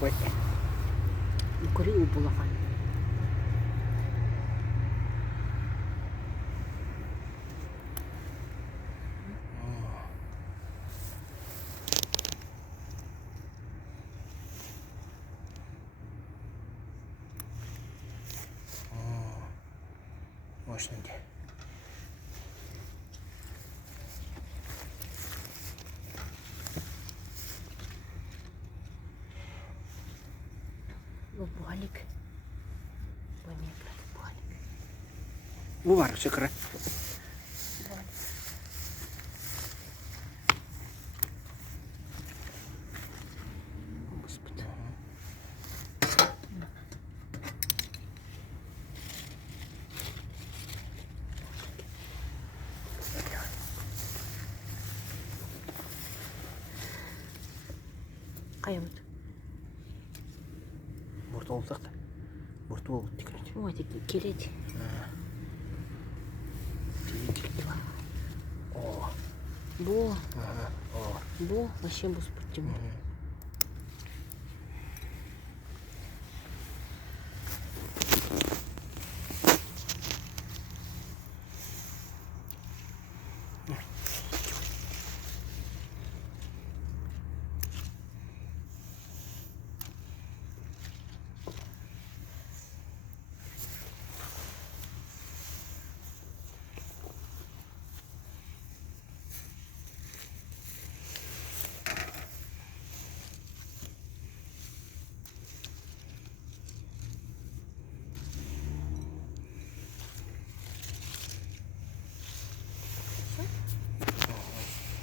Ой. Көрі ұбылаған. Мощненький. Балик. Балик. Bu var şıkırı. Господи. Қаямыз. Burada olsak da. Burada olup dikkat. Ой, такі келеді. О. Бо, Ага. О. вообще бұл спорттың.